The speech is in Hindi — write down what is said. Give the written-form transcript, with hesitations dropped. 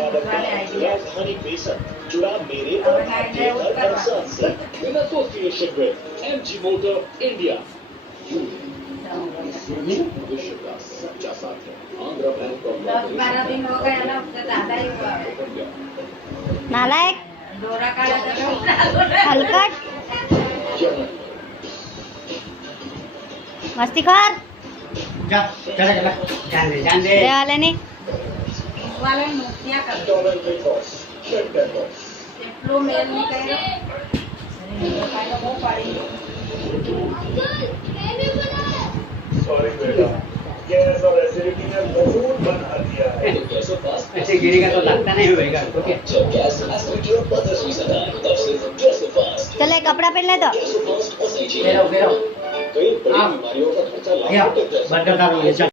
कहानी बेसर जुड़ा मेरे और आपके हर इंसान से in association with MG motor India. विश्व का सच्चा साथ है। आंध्र बैंक और 10-12 दिन हो गए ना, उससे ज्यादा ही हुआ है। नालायक डोरा काढ़ा हलकट मस्तीखोर जा चला चला जान दे दे वाले नहीं वाले मुक्तियाँ कर डॉलर रिकॉर्ड्स शेयर पेपर्स એટલો મેલ નહીં કર્યો सॉरी बेटा गैस और एसिडिटी ने बहुत बना दिया है। ऐसे गिरेगा तो लगता नहीं होगा। ओके जब गैस एसिडिटी और बदर हुई सदा तब सिर्फ जोसेफास्ट चल एक कपड़ा पहन ले तो जोसेफास्ट और सही घेरो कई बड़ी बीमारियों का खर्चा या लाखों तक जा सकता है। बर्गर डालो ये चल